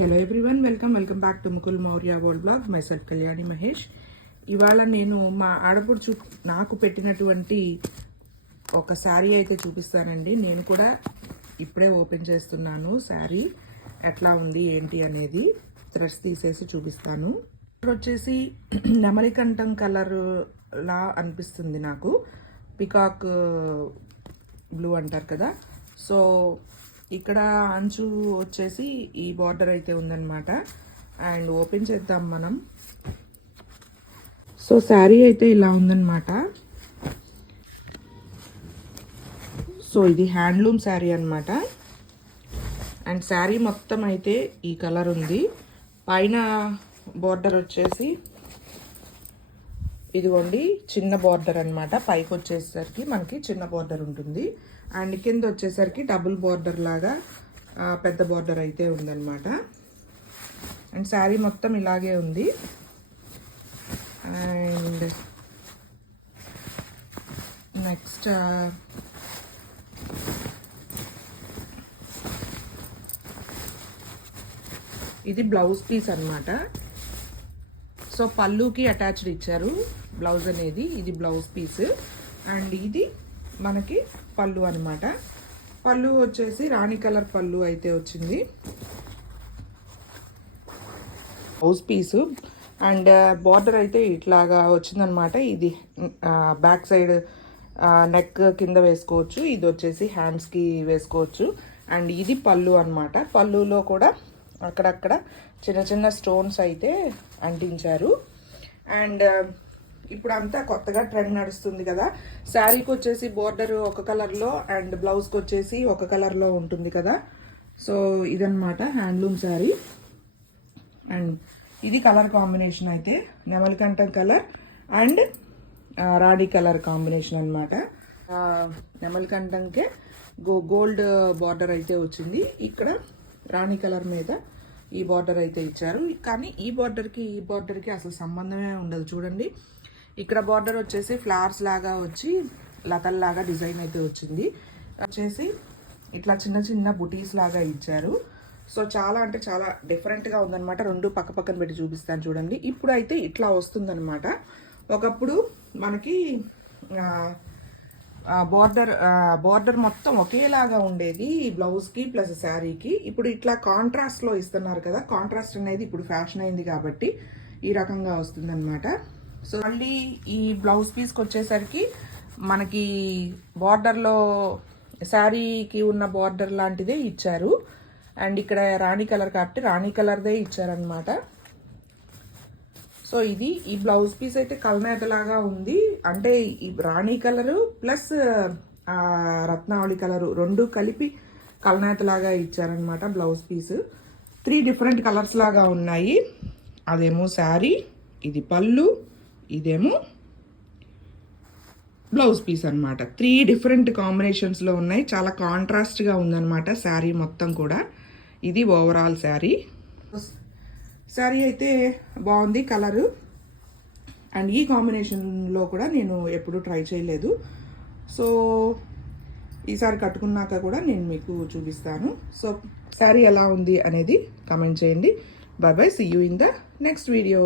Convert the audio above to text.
Hello everyone welcome welcome back to Mukul Maurya world blog. Myself Kalyani Mahesh. ఇవాళ నేను మా ఆడపడుచు నాకు పెట్టినటువంటి ఒక శారీ అయితే చూపిస్తానండి. నేను కూడా ఇప్పుడే ఓపెన్ చేస్తున్నాను శారీ. ఎట్లా ఉంది ఏంటి అనేది థ్రెడ్స్ తీసేసి చూపిస్తాను. ఇక్కడ వచ్చేసి నెమలికంఠం కలర్ లా అనిపిస్తుంది నాకు. పికాక్ బ్లూ అంటారు కదా. సో ఇక్కడ అంచు వచ్చేసి ఈ బార్డర్ అయితే ఉందన్నమాట. అండ్ ఓపెన్ చేద్దాం మనం. సో శారీ అయితే ఇలా ఉందన్నమాట. సో ఇది హ్యాండ్లూమ్ శారీ అనమాట అండ్ శారీ మొత్తం అయితే ఈ కలర్ ఉంది. పైన బార్డర్ వచ్చేసి ఇదిగోండి చిన్న బార్డర్ అనమాట పైకి వచ్చేసరికి మనకి చిన్న బార్డర్ ఉంటుంది. అండ్ కింద వచ్చేసరికి డబుల్ బార్డర్ లాగా పెద్ద బార్డర్ అయితే ఉందన్నమాట. అండ్ శారీ మొత్తం ఇలాగే ఉంది. అండ్ నెక్స్ట్ ఇది బ్లౌజ్ పీస్ అన్నమాట. సో పళ్ళుకి అటాచ్డ్ ఇచ్చారు. బ్లౌజ్ అనేది ఇది బ్లౌజ్ పీస్. అండ్ ఇది మనకి పళ్ళు అనమాట పళ్ళు వచ్చేసి రాణి కలర్ పళ్ళు అయితే వచ్చింది. Blouse piece. అండ్ బార్డర్ అయితే ఇట్లాగా వచ్చిందనమాట ఇది బ్యాక్ సైడ్ నెక్ కింద వేసుకోవచ్చు. ఇది వచ్చేసి హ్యాండ్స్కి వేసుకోవచ్చు. అండ్ ఇది పళ్ళు అనమాట పళ్ళులో కూడా అక్కడక్కడ చిన్న చిన్న స్టోన్స్ అయితే అంటించారు. అండ్ ఇప్పుడు అంతా కొత్తగా ట్రెండ్ నడుస్తుంది కదా. శారీకి వచ్చేసి బోర్డర్ ఒక కలర్లో అండ్ బ్లౌజ్కి వచ్చేసి ఒక కలర్లో ఉంటుంది కదా. సో ఇదనమాట హ్యాండ్లూమ్ శారీ. అండ్ ఇది కలర్ కాంబినేషన్ అయితే నెమలికంఠం కలర్ అండ్ రాణి కలర్ కాంబినేషన్ అనమాట నెమలికంఠంకే గో గోల్డ్ బార్డర్ అయితే వచ్చింది. ఇక్కడ రాణి కలర్ మీద ఈ బార్డర్ అయితే ఇచ్చారు. కానీ ఈ బార్డర్కి ఈ బార్డర్కి అసలు సంబంధమే ఉండదు. చూడండి. ఇక్కడ బార్డర్ వచ్చేసి ఫ్లవర్స్ లాగా వచ్చి లతల్లాగా డిజైన్ అయితే వచ్చింది. వచ్చేసి ఇట్లా చిన్న చిన్న బుటీస్ లాగా ఇచ్చారు. సో చాలా అంటే చాలా డిఫరెంట్గా ఉందన్నమాట. రెండు పక్క పక్కన పెట్టి చూపిస్తాను చూడండి. ఇప్పుడు అయితే ఇట్లా వస్తుందన్నమాట. ఒకప్పుడు మనకి బార్డర్ బార్డర్ మొత్తం ఒకేలాగా ఉండేది బ్లౌజ్కి ప్లస్ శారీకి ఇప్పుడు ఇట్లా కాంట్రాస్ట్లో ఇస్తున్నారు కదా కాంట్రాస్ట్ అనేది ఇప్పుడు ఫ్యాషన్ అయింది కాబట్టి ఈ రకంగా వస్తుందన్నమాట. సో మళ్ళీ ఈ బ్లౌజ్ పీస్కి వచ్చేసరికి మనకి బార్డర్లో శారీకి ఉన్న బార్డర్ లాంటిదే ఇచ్చారు. అండ్ ఇక్కడ రాణి కలర్ కాబట్టి రాణి కలర్దే ఇచ్చారనమాట సో ఇది ఈ బ్లౌజ్ పీస్ అయితే కలనేతలాగా ఉంది. అంటే ఈ రాణి కలరు ప్లస్ రత్నావళి కలరు రెండు కలిపి కలనేతలాగా ఇచ్చారనమాట blouse piece. Three different colours లాగా ఉన్నాయి. అదేమో శారీ ఇది పళ్ళు ఇదేమో బ్లౌజ్ పీస్ అన్నమాట. త్రీ డిఫరెంట్ కాంబినేషన్స్లో ఉన్నాయి. చాలా కాంట్రాస్ట్గా ఉందన్నమాట శారీ మొత్తం కూడా. ఇది ఓవరాల్ శారీ. శారీ అయితే బాగుంది కలరు. అండ్ ఈ కాంబినేషన్లో కూడా నేను ఎప్పుడూ ట్రై చేయలేదు. సో ఈసారి కట్టుకున్నాక కూడా నేను మీకు చూపిస్తాను. సో శారీ ఎలా ఉంది అనేది కమెంట్ చేయండి. Bye bye see you in the next video